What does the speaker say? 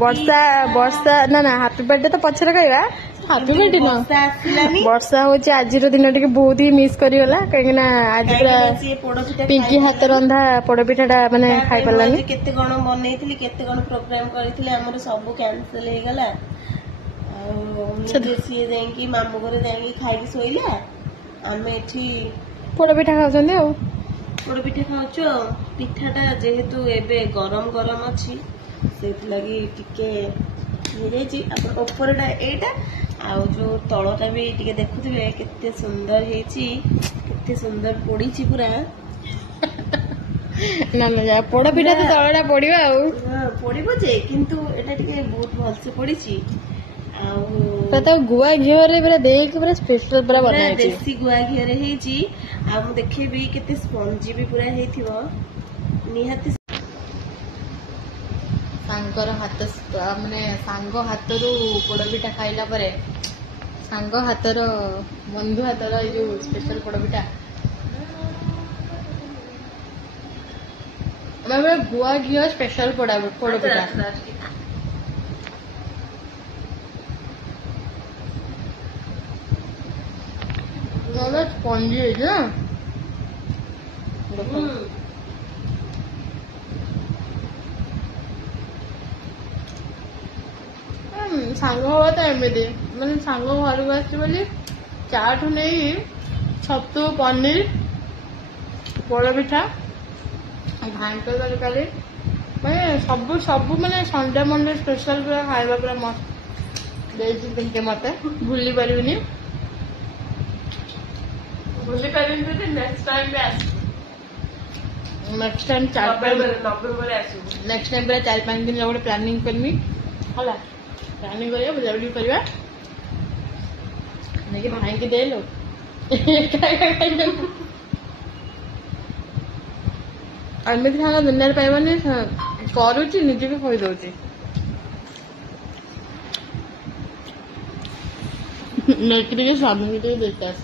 ବର୍ଷା ବର୍ଷା ନା ନା ହାପି ବାର୍ଥଡେ ତ ପଛରେ କହିବା ହାପି ବାର୍ଥଡେ ନ ବର୍ଷା ହଉଛି ଆଜିର ଦିନ ଟିକେ ବହୁତ ହି ମିସ୍ କରିଗଲା କାହିଁକି ନା ଆଜି ପୁରା ପିଙ୍କି ହାତ ରନ୍ଧା ପୋଡପିଠା ଟା ମାନେ ଖାଇ ପାରିଲାନି କେତେ କଣ ବନେଇଥିଲି କେତେ କଣ ପ୍ରୋଗ୍ରାମ କରିଥିଲି ଆମର ସବୁ କ୍ୟାନସେଲ ହେଇଗଲା ଆଉ ସିଏ ଯାଇକି ମାମୁଁ ଘରେ ଯାଇକି ଖାଇକି ଶୋଇଲା ଆମେ ଏଠି ପୋଡପିଠା ଖାଉଛନ୍ତି ଆଉ ପୋଡପିଠା ଖାଉଛୁ ଆଉ ପିଠାଟା ଯେହେତୁ ଏବେ ଗରମ ଗରମ ଅଛି ସେଇଥିଲାଗି ଟିକେ ହେଇଯାଇଛି ଆପଣ ଉପରଟା ଏଇଟା ଆଉ ଯୋଉ ତଳଟା ବି ଟିକେ ଦେଖୁଥିବେ କେତେ ସୁନ୍ଦର ହେଇଛି କେତେ ସୁନ୍ଦର ପୋଡିଛି ପୁରା ନା ନା ପୋଡପିଠା ତ ତଳଟା ପୋଡିବା ଆଉ ପୋଡିବ ଯେ କିନ୍ତୁ ଏଟା ଟିକେ ବହୁତ ଭଲସେ ପୋଡିଛି ଆଉ ଗୁଆ ଘିଅରେ ପୁରା ଦେଇକି ପୁରା ସ୍ପେଶାଲ ପୁରା ବନାହେଇଛି ଦେଶୀ ଗୁଆ ଘିଅରେ ହେଇଛି ଆଉ ମୁଁ ଦେଖେଇବି କେତେ ସ୍ପଞ୍ଜି ବି ପୁରା ହେଇଥିବ ନିହାତି ସାଙ୍ଗର ହାତ ମାନେ ସାଙ୍ଗ ହାତରୁ ପୋଡପିଠା ଖାଇଲା ପରେ ସାଙ୍ଗ ହାତର ବନ୍ଧୁ ହାତର ଏଇ ଯୋଉ ସ୍ପେଶାଲ ପୋଡପିଠା ଗୁଆ ଘିଅ ସ୍ପେଶାଲ ପୋଡପିଠା ସ୍ପଞ୍ଜି ହେଇଛି ନା ସାଙ୍ଗ ହବା ତ ଏମିତି ମାନେ ସାଙ୍ଗ ଘରକୁ ଆସିଛି ବୋଲି ଚାଠୁ ନେଇ ଛତୁ ପନିର ପୋଡପିଠା ଘାଣ୍ଟ ତରକାରୀ ମାନେ ସବୁ ସବୁ ମାନେ ସଣ୍ଡେ ମଣ୍ଡେ ସ୍ପେଶାଲ ପୁରା ଖାଇବା ପୁରା ମସ୍ତ ଦେଇଛି ପିଙ୍କେ ମତେ ଭୁଲି ପାରିବିନି ନେକ୍ସଟ ଟାଇମ ନେକ୍ସଟ ଟାଇମ ପୁରା 4-5 ଦିନ ଗୋଟେ ପ୍ଲାନିଂ କରିବି ହେଲା ପ୍ଲାନିଂ କରିବା ବୁଲାବୁଲି କରିବା ନେଇକି ଭାଇକି ଦେଇଲୋ ଏମିତି ସାଙ୍ଗ ଦୁନିଆରେ ପାଇବନି କରୁଛି ନିଜେ ବି କହିଦଉଛି ନେଇକି ଟିକେ ସ୍ୱାମୀକି ଟିକେ ଦେଇକି ଆସ